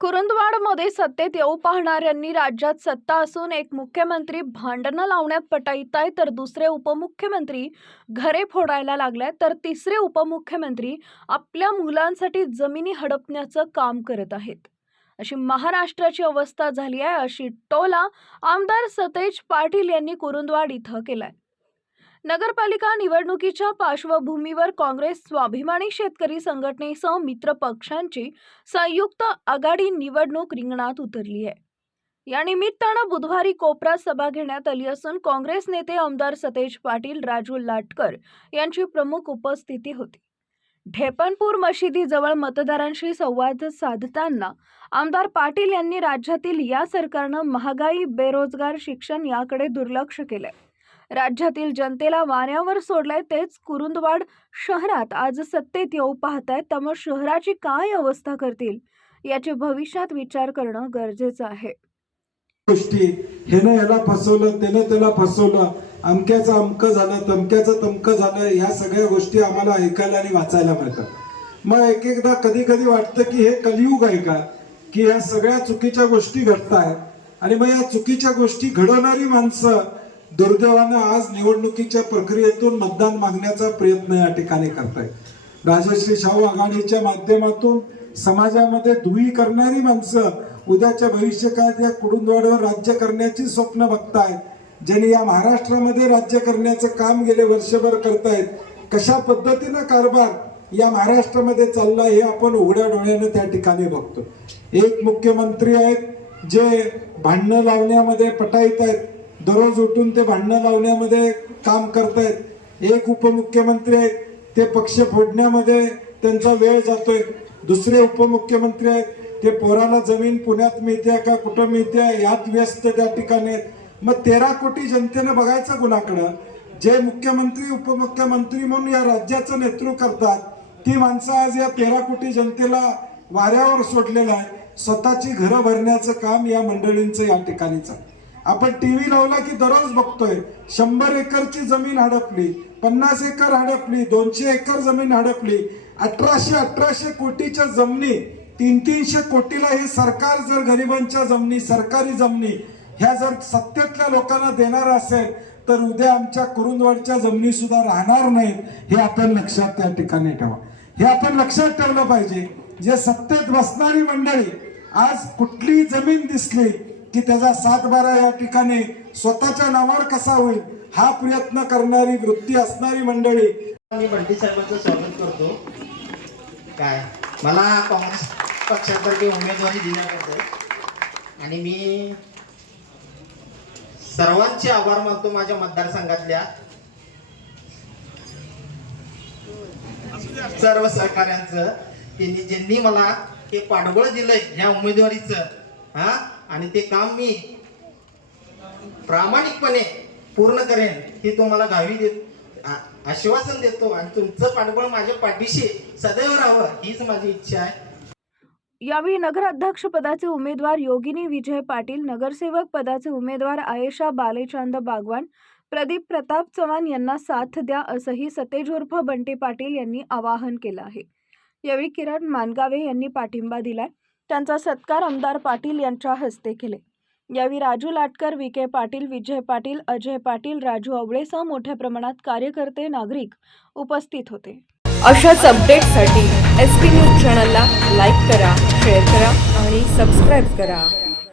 कुरुंदवाडमध्ये सत्तेत येऊ पाहणाऱ्यांनी राज्यात सत्ता असून एक मुख्यमंत्री भांडणं लावण्यात पटाईताय तर दुसरे उपमुख्यमंत्री घरे फोडायला लागले तर तिसरे उपमुख्यमंत्री आपल्या मुलांसाठी जमिनी हडपण्याचं काम करत आहेत. अशी महाराष्ट्राची अवस्था झाली आहे अशी टोला आमदार सतेज पाटील यांनी कुरुंदवाड इथं केलाय. नगरपालिका निवडणुकीच्या पार्श्वभूमीवर काँग्रेस स्वाभिमानी शेतकरी संघटनेसह मित्र पक्षांची संयुक्त आघाडी निवडणूक रिंगणात उतरली आहे. या निमित्तानं बुधवारी कोपरा सभा घेण्यात आली असून काँग्रेस नेते आमदार सतेज पाटील राजू लाटकर यांची प्रमुख उपस्थिती होती. ढेपणपूर मशिदीजवळ मतदारांशी संवाद साधताना आमदार पाटील यांनी राज्यातील या सरकारनं महागाई बेरोजगार शिक्षण याकडे दुर्लक्ष केलं राज्यातील जनतेला वाऱ्यावर सोडलंय तेच कुरुंदवाड शहरात आज सत्तेत येऊ पाहतायत त्यामुळे शहराची काय अवस्था करतील याचे भविष्यात विचार करणं गरजेचं आहे. गोष्टी ह्यानं ह्याला फसवलं त्यानं त्याला फसवलं अमक्याचं अमकं झालं तमक्याचं तमकं झालं ह्या सगळ्या गोष्टी आम्हाला ऐकायला आणि वाचायला मिळतात. मग एक एकदा कधी कधी वाटतं की हे कलियुग आहे का की ह्या सगळ्या चुकीच्या गोष्टी घडतायत आणि मग या चुकीच्या गोष्टी घडवणारी माणसं दुर्दैवानं आज निवडणुकीच्या प्रक्रियेतून मतदान मागण्याचा प्रयत्न या ठिकाणी करतायत. राजश्री शाहू आघाडीच्या माध्यमातून समाजामध्ये धुई करणारी माणसं उद्याच्या भविष्यकाळात या कुडुंदवाडवर राज्य करण्याची स्वप्न बघतायत. ज्यांनी या महाराष्ट्रामध्ये राज्य करण्याचं काम गेले वर्षभर करतायत कशा पद्धतीनं कारभार या महाराष्ट्रामध्ये चालला हे आपण उघड्या डोळ्यानं त्या ठिकाणी बघतो. एक मुख्यमंत्री आहेत जे भांडणं लावण्यामध्ये पटाईत आहेत दररोज उठून ते भांडणं लावण्यामध्ये काम करतायत. एक उपमुख्यमंत्री आहेत ते पक्ष फोडण्यामध्ये त्यांचा वेळ जातोय. दुसरे उपमुख्यमंत्री आहेत ते पोराला जमीन पुण्यात मिळते का कुठं मिळते यात व्यस्त त्या ठिकाणी आहेत. मग तेरा कोटी जनतेनं बघायचं कुणाकडं? जे मुख्यमंत्री उपमुख्यमंत्री म्हणून या राज्याचं नेतृत्व करतात ती माणसं आज या तेरा कोटी जनतेला वाऱ्यावर सोडलेलं आहे स्वतःची घरं भरण्याचं काम या मंडळींचं या ठिकाणीचं आपण टी व्ही लावला की दररोज बघतोय. शंभर एकरची जमीन हडपली पन्नास एकर हडपली दोनशे एकर जमीन हडपली अठराशे अठराशे कोटीच्या जमिनी तीन तीनशे कोटीला हे सरकार जर गरिबांच्या जमिनी सरकारी जमिनी ह्या जर सत्तेतल्या लोकांना देणार असेल तर उद्या आमच्या कुरुंदवाडच्या जमिनी सुद्धा राहणार नाहीत हे आपण लक्षात त्या ठिकाणी ठेवा. हे आपण लक्षात ठेवलं पाहिजे. जे सत्तेत बसणारी मंडळी आज कुठली जमीन दिसली की त्याचा सातबारा या ठिकाणी स्वतःच्या नावावर कसा होईल हा प्रयत्न करणारी वृत्ती असणारी मंडळी. मी बंटी साहेबांचं स्वागत करतो. काय? मला काँग्रेस पक्षातर्फे उमेदवारी दिल्याबद्दल. आणि मी सर्वांचे आभार मानतो माझ्या मतदारसंघातल्या. सर्व सहकाऱ्यांचं त्यांनी ज्यांनी मला हे पाठबळ दिलंय ह्या उमेदवारीचं हा? आणि ते काम मी प्रामाणिकपणे पूर्ण करेन हे तुम्हाला गावी देत आश्वासन देतो. आणि तुमचं पाठबळ माझ्या पाठीशी सदैव राहावं हीच माझी इच्छा आहे. यावेळी नगराध्यक्ष पदाचे उमेदवार योगिनी विजय पाटील नगरसेवक पदाचे उमेदवार आयेशा बालेचांद बागवान प्रदीप प्रताप चव्हाण यांना साथ द्या असंही सतेज उर्फ बंटी पाटील यांनी आवाहन केलं आहे. यावेळी किरण मानगावे यांनी पाठिंबा दिलाय. त्यांचा सत्कार आमदार पाटील यांच्या हस्ते केले. यावेळी राजू लाटकर विके पाटील विजय पाटील अजय पाटील राजू अवळेसह मोठ्या प्रमाणात कार्यकर्ते नागरिक उपस्थित होते. अशाच अपडेटसाठी एस पी न्यूज चॅनलला लाईक करा शेअर करा आणि सबस्क्राईब करा.